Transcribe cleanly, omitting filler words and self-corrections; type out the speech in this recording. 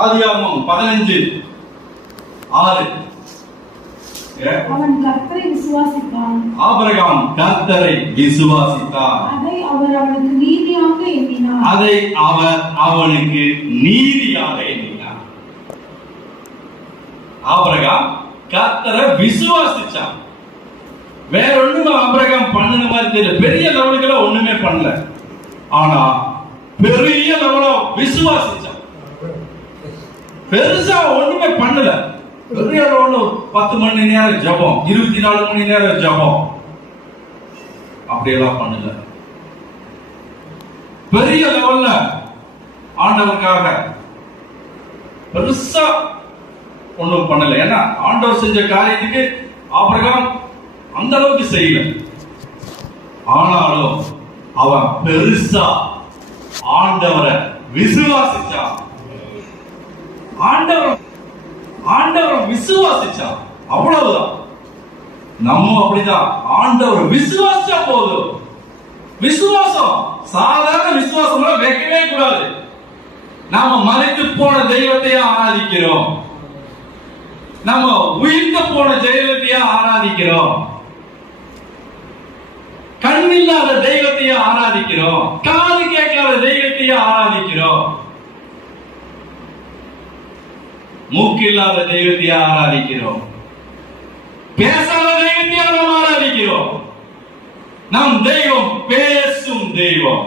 ஆதியாகமம் 15:6. அவன் கர்த்தரை விசுவாசித்தான். ஆபிரகாம் கர்த்தரை விசுவாசித்தான். அதை அவர் அவனுக்கு நீதியாக எண்ணினார். அதை அவர் அவனுக்கு நீதியாக எண்ணினார். ஆபிரகாம் கர்த்தரை விசுவாசிச்சான். வேற ஒண்ணுமே ஆபிரகாம் பண்ணுன மாதிரி தெரியல. பெரிய லெவலுக்குல ஒண்ணுமே பண்ணல. ஆனா பெரிய லெவல விசுவாசிச்சான். பெருசா ஒண்ணுமே பண்ணல. பெரிய லெவல 10 மணி நேரம் ஜெபம், 24 மணி நேரம் ஜெபம், அப்படியெல்லாம் பண்ணல. பெரிய லெவல்ல ஆண்டவருக்காக பெருசா ஒண்ணும் பண்ணல. ஏன்னா ஆண்டவர் செஞ்ச காரியத்துக்கு ஆபிரகாம் அந்த அளவுக்கு செய்யல. ஆனாலும் அவன் பெருசா ஆண்டவரை விசுவாசிச்சான். ஆண்டவரை விசுவாசிச்சான். அவ்வளவுதான். நம்ம அப்படிதான். ஆண்டவரை விசுவாசிச்சா போதும். விசுவாசம் சாதாரண விசுவாசம் வைக்கவே கூடாது. நாம மறைத்து போன தெய்வத்தையே ஆராதிக்கிறோம். நம்ம உயிர்த்து போன தெய்வத்தையே ஆராதிக்கிறோம். கண்ணில்லாத தெய்வத்தையே ஆராதிக்கிறோம். காது கேட்காத தெய்வத்தையே ஆராதிக்கிறோம். மூக்கில்லாத தெய்வத்தையே ஆராதிக்கிறோம். பேசாத தெய்வத்தையே நாம் ஆராதிக்கிறோம். நம் தெய்வம் பேசும் தெய்வம்.